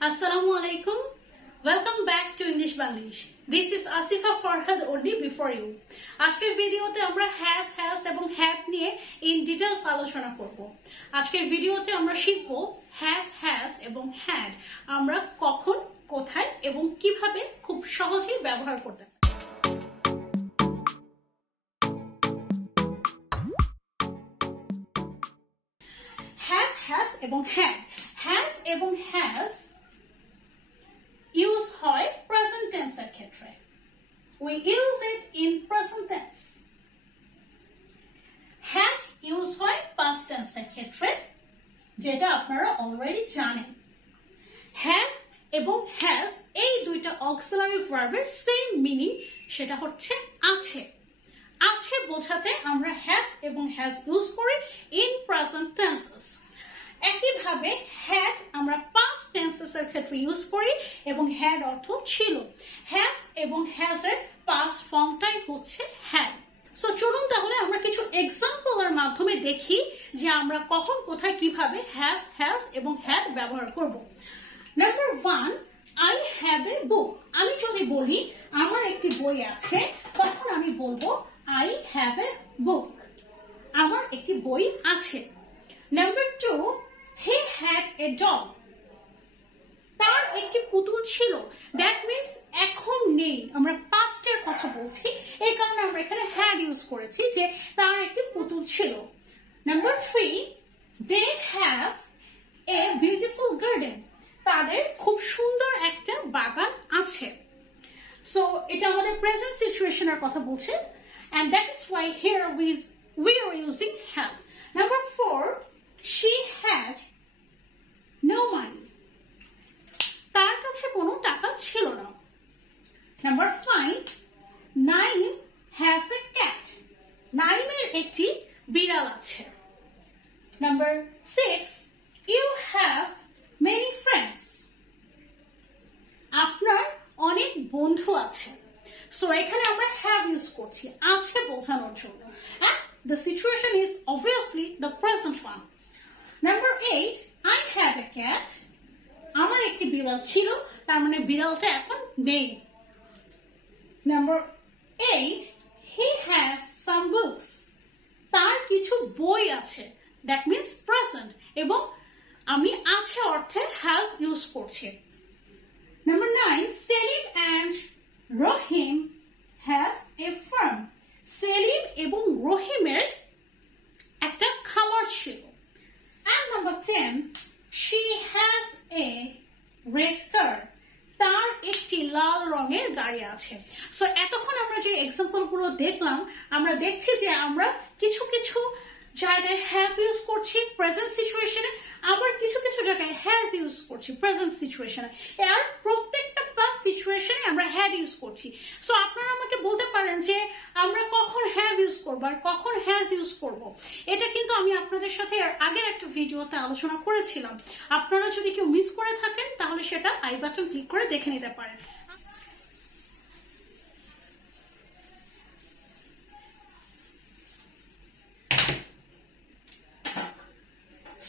Assalamu alaikum. Welcome back to English Banglish. This is Asifa Farhad only before you. আজকের ভিডিওতে আমরা have, has এবং had নিয়ে in details আলোচনা করব। আজকের ভিডিওতে আমরা শিখব have, has এবং had আমরা কখন, কোথায় এবং কিভাবে খুব সহজেই ব্যবহার করতে পারি। have, has এবং had. have এবং has use হয় present tense এর ক্ষেত্রে। We use it in present tense. had use হয় past tense এর ক্ষেত্রে, যেটা আপনারা already জানেন। have এবং has এই দুইটা auxiliary verb এর same meaning, সেটা হচ্ছে আছে। আছে বোঝাতে আমরা have এবং has use করি in present tenses। একইভাবে had আমরা past tenses এর ক্ষেত্রে ইউজ করি এবং had অর্থ ছিল। have এবং has এর past ফর্মটাই হচ্ছে had। সো চলুন তাহলে আমরা কিছু এক্সাম্পল এর মাধ্যমে দেখি যে আমরা কখন কোথায় কিভাবে have, has এবং had ব্যবহার করব। Number 1, I have a book। আমি যদি বলি আমার একটি বই আছে, তখন আমি বলবো I have a book। আমার একটি বই আছে। Number 2, he had a dog। তার একটি পুতুল ছিল। দ্যাট মিন্স এখন নেই, আমরা পাস্টের কথা বলছি, এই কারণে আমরা এখানে had ইউজ করেছি যে তার একটি পুতুল ছিল। Number 3, they have a beautiful garden। তাদের খুব সুন্দর একটা বাগান আছে। সো এটা আমাদের প্রেজেন্ট সিচুয়েশনের কথা বলছে, and that is why here we are using have। Number 4, she had no money। তার কাছে কোনো টাকা ছিল না। Number 5, Naim has a cat। নাইমের একটি বিড়াল আছে। Number 6, you have many friends। আপনার অনেক বন্ধু আছে। সো এখানে আমরা have ইউজ করছি আছে বোঝানোর জন্য, and the situation is obviously the present one। Number 8, I have a cat। আমার একটি বিড়াল ছিল, তার মানে বিড়ালটা এখন নেই। Number 8, he has some books। তার কিছু বই আছে। That means present, এবং আমি আছে অর্থে has ইউজ করছি। Number 9, Selim and Rahim have a farm। Selim এবং রহিমের একটা খামার ছিল। And number 10, she has a red car। তার একটি লাল রঙের গাড়ি আছে। সো এতক্ষণ আমরা যে এক্সাম্পল গুলো দেখলাম, আমরা দেখছি যে আমরা কিছু কিছু জায়গায় have ইউজ করছি প্রেজেন্ট সিচুয়েশনে, আবার কিছু কিছু জায়গায় has ইউজ করছি প্রেজেন্ট সিচুয়েশনে, আর প্রত্যেকটা পাস্ট সিচুয়েশনে আমরা had ইউজ করছি। সো আপনারা আমাকে বলতে পারেন যে আমরা কখন have ইউজ করব আর কখন has ইউজ করব। এটা কিন্তু আমি আপনাদের সাথে আগের একটা ভিডিওতে আলোচনা করেছিলাম। আপনারা যদি কেউ মিস করে থাকেন তাহলে সেটা আই বাটন ক্লিক করে দেখে নিতে পারেন।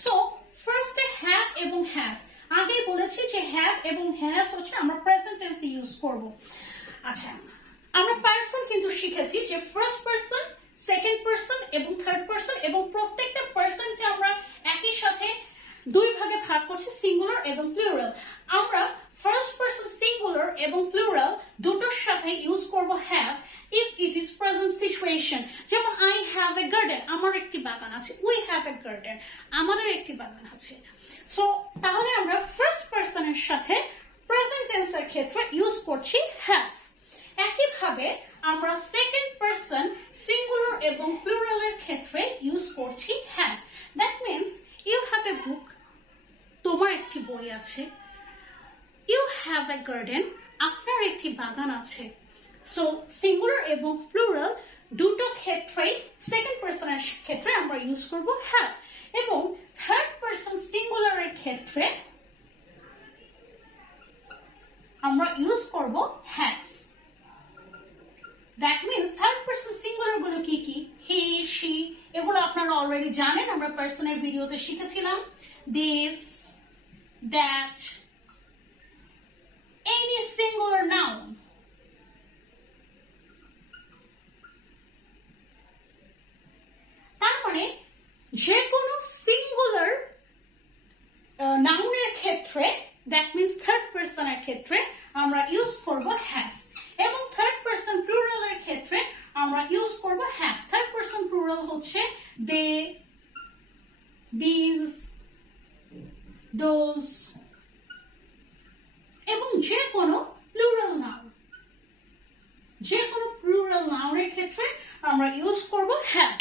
সো ফার্স্টে have এবং has। আগেই বলেছি যে have এবং has হচ্ছে আমরা প্রেজেন্ট টেন্সে ইউজ করব। আচ্ছা, আমরা পারসন কিন্তু শিখেছি যে ফার্স্ট পারসন, সেকেন্ড পারসন এবং থার্ড পারসন, এবং প্রত্যেকটা পারসনকে আমরা একই সাথে দুই ভাগে ভাগ করছি, সিঙ্গুলার এবং প্লুরাল। আমরা ফার্স্ট পারসন সিঙ্গুলার এবং প্লুরাল দুটোর সাথে ইউজ করব have if it is present situation। যেমন I have a garden, আমার একটি বাগান আছে। We have a garden, আমাদের একটি বাগান আছে। সো তাহলে আমরা ফার্স্ট পারসনের সাথে প্রেজেন্ট টেন্সের ক্ষেত্রে ইউজ করছি have। একইভাবে আমরা সেকেন্ড পারসন সিঙ্গুলার এবং প্লুরালের ক্ষেত্রে ইউজ করছি have। That means you have a book, তোমার একটি বই আছে। You have a garden, আপনার একটি বাগান আছে। সো সিঙ্গুলার এবং প্লুরাল দুটো ক্ষেত্রেই সেকেন্ড পারসনের ক্ষেত্রে আমরা ইউজ করব have, এবং থার্ড পারসন সিঙ্গুলারের ক্ষেত্রে আমরা ইউজ করব has। That means third person singular গুলো কি কি? হি, শি, এগুলো আপনারা অলরেডি জানেন, আমরা পারসনের ভিডিওতে শিখেছিলাম। This, that, any singular noun. তার মানে যে কোনো সিঙ্গুলার নাউনের ক্ষেত্রে, দ্যাট মিন্স থার্ড পারসনের ক্ষেত্রে আমরা ইউজ করব হ্যাজ, এবং থার্ড পারসন প্লুরালের ক্ষেত্রে আমরা ইউজ করব হ্যাভ। থার্ড পারসন প্লুরাল হচ্ছে দে, দিজ, দোজ, এবং যে কোনো প্লুরাল নাউন, যে কোনো প্লুরাল নাউনের ক্ষেত্রে আমরা ইউজ করব হ্যাভ।